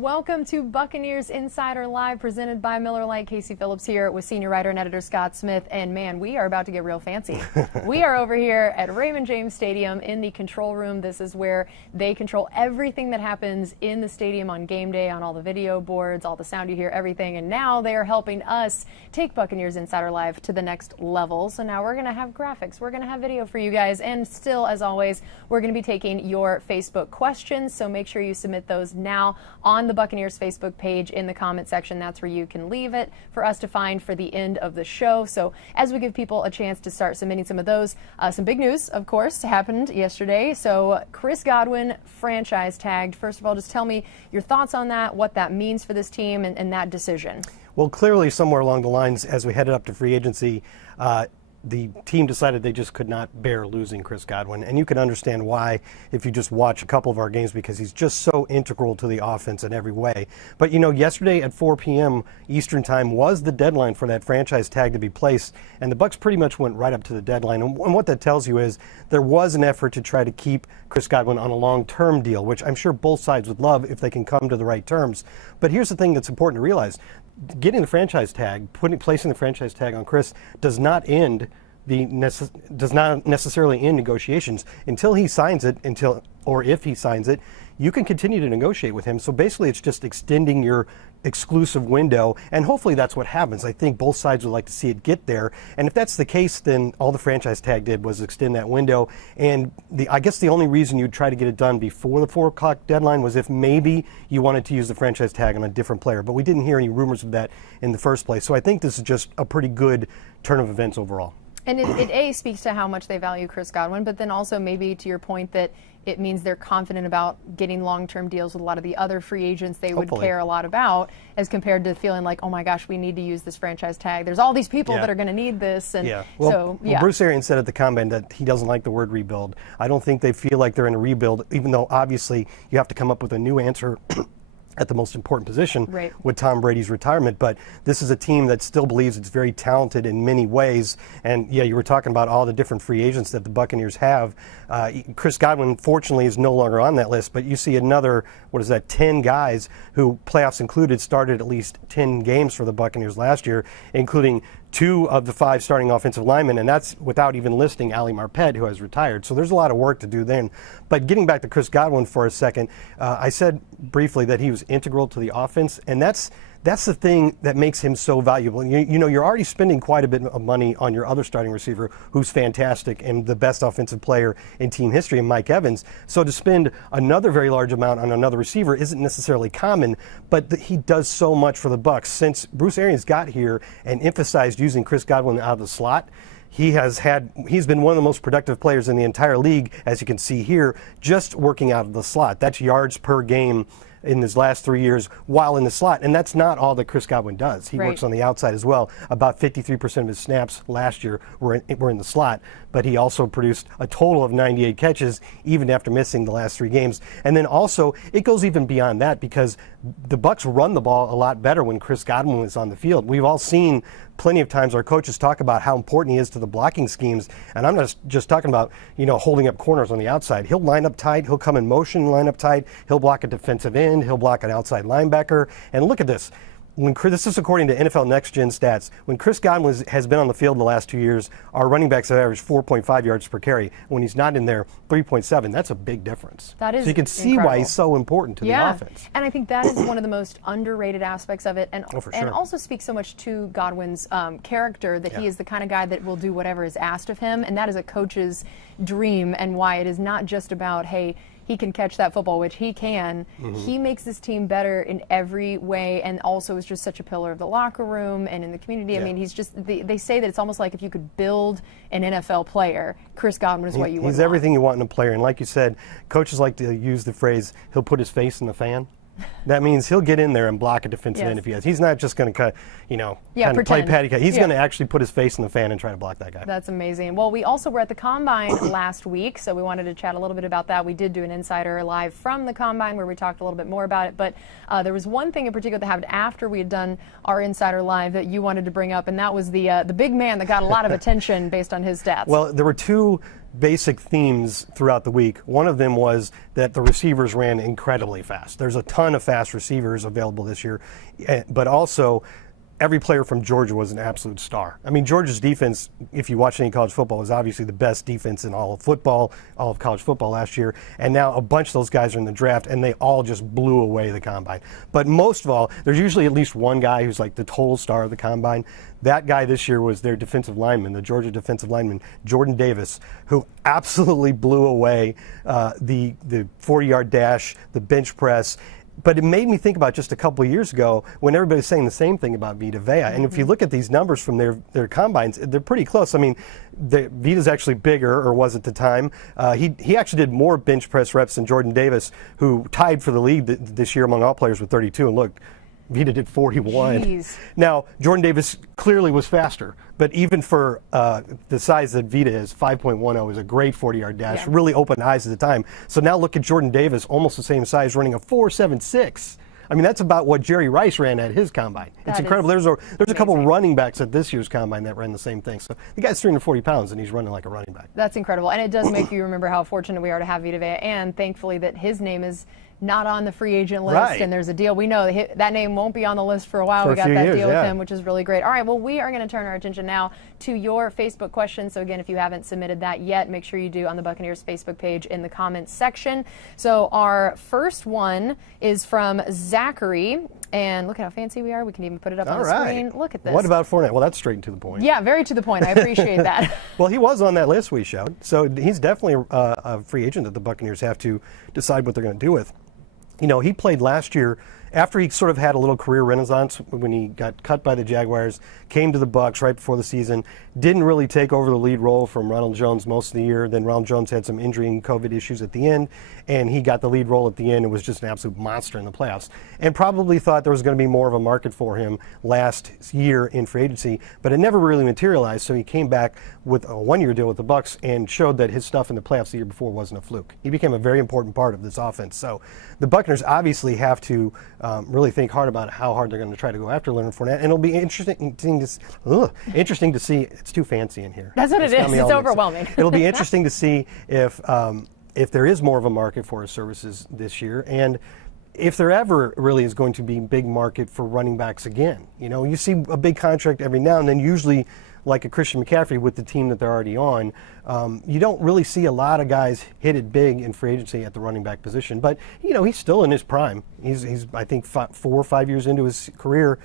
Welcome to Buccaneers Insider Live, presented by Miller Lite. Casey Phillips here with senior writer and editor Scott Smith. And man, we are about to get real fancy. We are over here at Raymond James Stadium in the control room. This is where they control everything that happens in the stadium on game day, on all the video boards, all the sound you hear, everything. And now they are helping us take Buccaneers Insider Live to the next level. So now we're going to have graphics, we're going to have video for you guys, and still, as always, we're going to be taking your Facebook questions. So make sure you submit those now on the Buccaneers Facebook page in the comment section. That's where you can leave it for us to find for the end of the show. So as we give people a chance to start submitting some of those, some big news, of course, happened yesterday. So Chris Godwin franchise tagged. First of all, just tell me your thoughts on that, what that means for this team and that decision. Well, clearly somewhere along the lines, as we headed up to free agency, the team decided they just could not bear losing Chris Godwin. And you can understand why if you just watch a couple of our games, because he's just so integral to the offense in every way. But, you know, yesterday at 4 p.m. Eastern time was the deadline for that franchise tag to be placed. And the Bucs pretty much went right up to the deadline. And what that tells you is there was an effort to try to keep Chris Godwin on a long-term deal, which I'm sure both sides would love if they can come to the right terms. But here's the thing that's important to realize. Getting the franchise tag, placing the franchise tag on Chris does not necessarily end negotiations until he signs it. Or if he signs it, you can continue to negotiate with him. So basically, it's just extending your exclusive window, and hopefully that's what happens. I think both sides would like to see it get there, and if that's the case, then all the franchise tag did was extend that window. And I guess the only reason you'd try to get it done before the 4 o'clock deadline was if maybe you wanted to use the franchise tag on a different player, but we didn't hear any rumors of that in the first place. So I think this is just a pretty good turn of events overall. And it speaks to how much they value Chris Godwin, but then also maybe to your point that it means they're confident about getting long-term deals with a lot of the other free agents they would care a lot about, as compared to feeling like, oh my gosh, we need to use this franchise tag. There's all these people that are going to need this. And well, Bruce Arians said at the combine that he doesn't like the word rebuild. I don't think they feel like they're in a rebuild, even though obviously you have to come up with a new answer at the most important position with Tom Brady's retirement. But this is a team that still believes it's very talented in many ways. And yeah, you were talking about all the different free agents that the Buccaneers have. Chris Godwin, fortunately, is no longer on that list, but you see another, 10 guys who, playoffs included, started at least 10 games for the Buccaneers last year, including 2 of the 5 starting offensive linemen, and that's without even listing Ali Marpet, who has retired. So there's a lot of work to do then. But getting back to Chris Godwin for a second, I said briefly that he was integral to the offense, and that's the thing that makes him so valuable. You know, you're already spending quite a bit of money on your other starting receiver, who's fantastic and the best offensive player in team history, in Mike Evans. So to spend another very large amount on another receiver isn't necessarily common, but he does so much for the Bucs. Since Bruce Arians got here and emphasized using Chris Godwin out of the slot, he's been one of the most productive players in the entire league, as you can see here, just working out of the slot. That's yards per game in his last 3 years while in the slot. And that's not all that Chris Godwin does. He works on the outside as well. About 53% of his snaps last year were in the slot, but he also produced a total of 98 catches even after missing the last 3 games. And then also, it goes even beyond that, because the Bucs run the ball a lot better when Chris Godwin is on the field. We've all seen plenty of times our coaches talk about how important he is to the blocking schemes, and I'm not just talking about, holding up corners on the outside. He'll line up tight, he'll come in motion, line up tight, he'll block a defensive end, he'll block an outside linebacker. And look at this. This is according to NFL Next Gen stats. When Chris Godwin has been on the field the last 2 years, our running backs have averaged 4.5 yards per carry. When he's not in there, 3.7. That's a big difference. That is so you can see why he's so important to the offense. And I think that is one of the most underrated aspects of it, and also speaks so much to Godwin's character, that he is the kind of guy that will do whatever is asked of him, and that is a coach's dream, and why it is not just about, hey, he can catch that football, which he can. He makes this team better in every way, and also is just such a pillar of the locker room and in the community. I mean, he's just, they say that it's almost like if you could build an NFL player, Chris Godwin is what you want. He's everything you want in a player. And like you said, coaches like to use the phrase, he'll put his face in the fan. That means he'll get in there and block a defensive end if he has. He's not just going to, kind of play patty cut. He's going to actually put his face in the fan and try to block that guy. That's amazing. Well, we also were at the Combine last week, so we wanted to chat a little bit about that. We did do an Insider Live from the Combine where we talked a little bit more about it, but there was one thing in particular that happened after we had done our Insider Live that you wanted to bring up, and that was the big man that got a lot of attention based on his stats. Well, there were two basic themes throughout the week. One of them was that the receivers ran incredibly fast. There's a ton of fast receivers available this year, but also every player from Georgia was an absolute star. I mean, Georgia's defense, if you watch any college football, was obviously the best defense in all of football, all of college football last year. And now a bunch of those guys are in the draft, and they all just blew away the combine. But most of all, there's usually at least one guy who's like the total star of the combine. That guy this year was their defensive lineman, the Georgia defensive lineman, Jordan Davis, who absolutely blew away the 40-yard dash, the bench press. But it made me think about just a couple of years ago when everybody's saying the same thing about Vita Vea. And if you look at these numbers from their combines, they're pretty close. I mean, Vita's actually bigger, or was at the time. He actually did more bench press reps than Jordan Davis, who tied for the league this year among all players with 32. And look, Vita did 41. Jeez. Now, Jordan Davis clearly was faster, but even for the size that Vita is, 5.10 is a great 40-yard dash, really opened eyes at the time. So now look at Jordan Davis, almost the same size, running a 4.76. I mean, that's about what Jerry Rice ran at his combine. It's incredible. There's a couple running backs at this year's combine that ran the same thing. So the guy's 340 pounds, and he's running like a running back. That's incredible. And it does make you remember how fortunate we are to have Vita Vea, and thankfully that his name is not on the free agent list, right. And there's a deal. We know that name won't be on the list for a while. We got that deal with him, which is really great. All right, well, we are going to turn our attention now to your Facebook questions. So again, if you haven't submitted that yet, make sure you do on the Buccaneers Facebook page in the comments section. So our first one is from Zachary. And look at how fancy we are. We can even put it up on the screen. Look at this. What about Fournette? Well, that's straight and to the point. Yeah, very to the point. I appreciate that. Well, he was on that list we showed. So he's definitely a free agent that the Buccaneers have to decide what they're going to do with. You know, he played last year after he sort of had a little career renaissance when he got cut by the Jaguars, came to the Bucs right before the season, didn't really take over the lead role from Ronald Jones most of the year. Then Ronald Jones had some injury and COVID issues at the end, and he got the lead role at the end and was just an absolute monster in the playoffs. And probably thought there was going to be more of a market for him last year in free agency, but it never really materialized. So he came back with a one-year deal with the Bucs and showed that his stuff in the playoffs the year before wasn't a fluke. He became a very important part of this offense. So the Buccaneers obviously have to really think hard about how hard they're going to try to go after Leonard Fournette, and it'll be interesting to see. It's too fancy in here. That's what it is. It's overwhelming. It'll be interesting to see if there is more of a market for his services this year, and if there ever really is going to be a big market for running backs again. You know, you see a big contract every now and then, usually like a Christian McCaffrey with the team that they're already on. You don't really see a lot of guys hit it big in free agency at the running back position. But, you know, he's still in his prime. He's I think, 4 or 5 years into his career.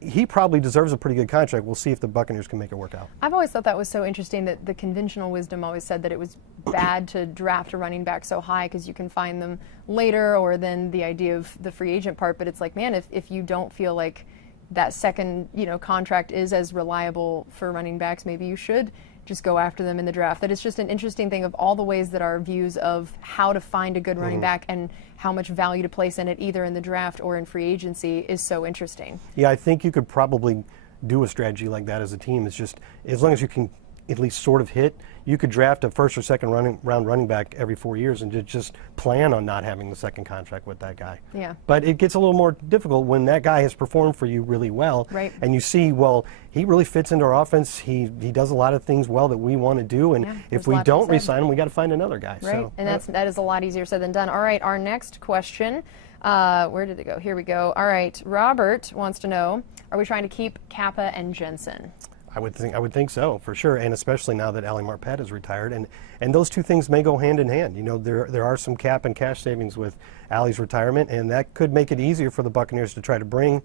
He probably deserves a pretty good contract. We'll see if the Buccaneers can make it work out. I've always thought that was so interesting that the conventional wisdom always said that it was bad to draft a running back so high because you can find them later, or then the idea of the free agent part. But it's like, man, if you don't feel like that second, contract is as reliable for running backs, maybe you should just go after them in the draft. That is just an interesting thing of all the ways that our views of how to find a good running back and how much value to place in it, either in the draft or in free agency, is so interesting. Yeah, I think you could probably do a strategy like that as a team. It's just, as long as you can at least sort of hit, you could draft a first or second round running back every 4 years and just plan on not having the second contract with that guy. Yeah. But it gets a little more difficult when that guy has performed for you really well. Right. And you see, well, he really fits into our offense. He does a lot of things well that we want to do. And if we don't re-sign him, we got to find another guy. Right. So, and that is a lot easier said than done. All right. Our next question. Where did it go? Here we go. All right. Robert wants to know, are we trying to keep Kappa and Jensen? I would think so, for sure, and especially now that Ali Marpet is retired, and those two things may go hand in hand. You know, there are some cap and cash savings with Ali's retirement, and that could make it easier for the Buccaneers to try to bring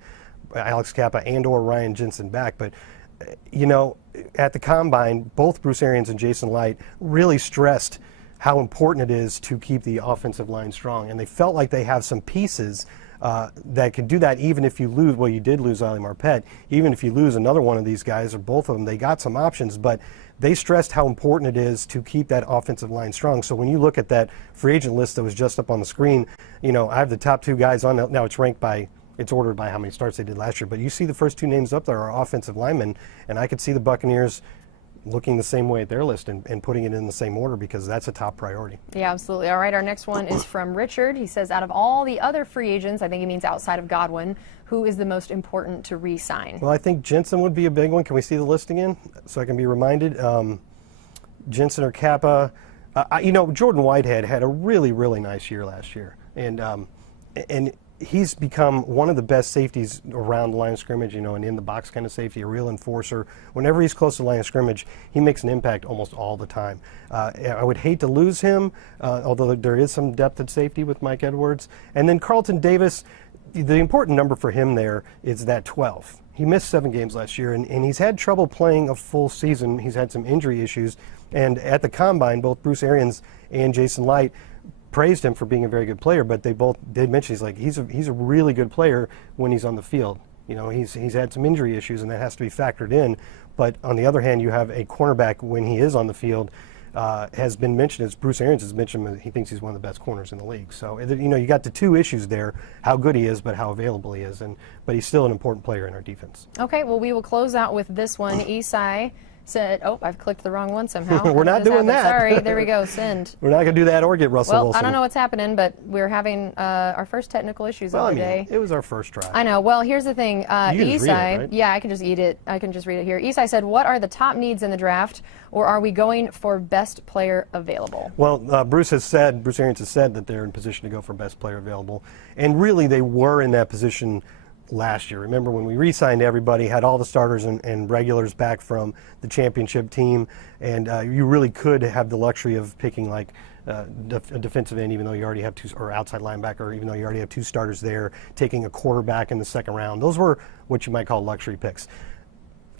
Alex Kappa and/or Ryan Jensen back. But at the Combine, both Bruce Arians and Jason Light really stressed how important it is to keep the offensive line strong, and they felt like they have some pieces that can do that even if you lose. Well, you did lose Ali Marpet. Even if you lose another one of these guys or both of them, they got some options, but they stressed how important it is to keep that offensive line strong. So when you look at that free agent list that was just up on the screen, I have the top two guys on. Now it's ordered by how many starts they did last year, but you see the first two names up there are offensive linemen, and I could see the Buccaneers looking the same way at their list and putting it in the same order because that's a top priority. Yeah, absolutely. All right, our next one is from Richard. He says, out of all the other free agents, I think he means outside of Godwin, who is the most important to re-sign? Well, I think Jensen would be a big one. Can we see the list again so I can be reminded? Jensen or Kappa. Jordan Whitehead had a really, really nice year last year, and he's become one of the best safeties around the line of scrimmage, and in the box kind of safety, a real enforcer. Whenever he's close to the line of scrimmage, he makes an impact almost all the time. I would hate to lose him, although there is some depth at safety with Mike Edwards. And then Carlton Davis, the important number for him there is that 12. He missed 7 games last year, and he's had trouble playing a full season. He's had some injury issues. And at the Combine, both Bruce Arians and Jason Light praised him for being a very good player, but they both did mention he's a really good player when he's on the field. He's had some injury issues, and that has to be factored in. But on the other hand, you have a cornerback when he is on the field has been mentioned, as Bruce Arians has mentioned, he thinks he's one of the best corners in the league. So you got the 2 issues there: how good he is, but how available he is. But he's still an important player in our defense. Okay, well, we will close out with this one. Esai said, oh, I've clicked the wrong one somehow. We're not doing that. Sorry, there we go, send. We're not going to do that or get Russell Wilson. I don't know what's happening, but we're having our first technical issues of the day. It was our first try. I know. Well, here's the thing. Esai, right? yeah, I can just eat it. I can just read it here. Esai said, what are the top needs in the draft, or are we going for best player available? Well, Bruce Arians has said that they're in position to go for best player available, and really they were in that position last year. Remember when we re-signed everybody, had all the starters and regulars back from the championship team, and you really could have the luxury of picking like a defensive end, even though you already have 2, or outside linebacker, even though you already have 2 starters there, taking a quarterback in the 2nd round. Those were what you might call luxury picks.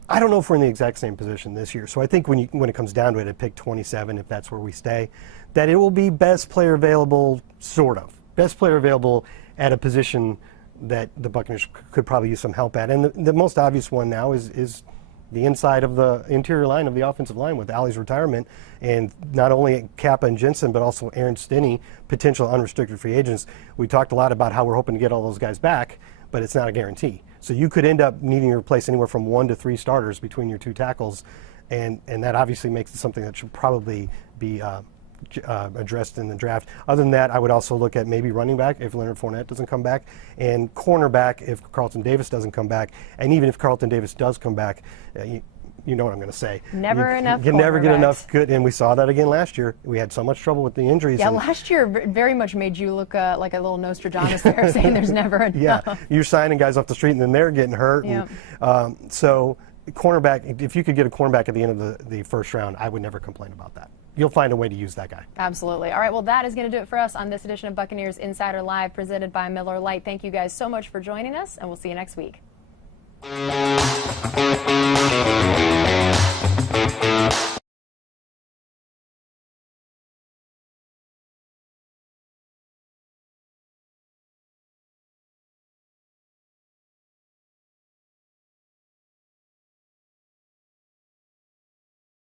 I don't know if we're in the exact same position this year, so I think when it comes down to it, at pick 27, if that's where we stay, that it will be best player available, sort of. Best player available at a position that the Buccaneers could probably use some help at. And the most obvious one now is the inside of the interior line of the offensive line with Ali's retirement, and not only Kappa and Jensen, but also Aaron Stinney, potential unrestricted free agents. We talked a lot about how we're hoping to get all those guys back, but it's not a guarantee. So you could end up needing to replace anywhere from 1 to 3 starters between your 2 tackles, and that obviously makes it something that should probably be addressed in the draft. Other than that, I would also look at maybe running back if Leonard Fournette doesn't come back, and cornerback if Carlton Davis doesn't come back. And even if Carlton Davis does come back, you know what I'm going to say. You never get enough good, and we saw that again last year. We had so much trouble with the injuries. Yeah, last year very much made you look like a little Nostradamus there, saying there's never enough. Yeah, you're signing guys off the street, and then they're getting hurt. Yeah. And, so cornerback, if you could get a cornerback at the end of the 1st round, I would never complain about that. You'll find a way to use that guy. Absolutely. All right, well, that is going to do it for us on this edition of Buccaneers Insider Live, presented by Miller Lite. Thank you guys so much for joining us, and we'll see you next week.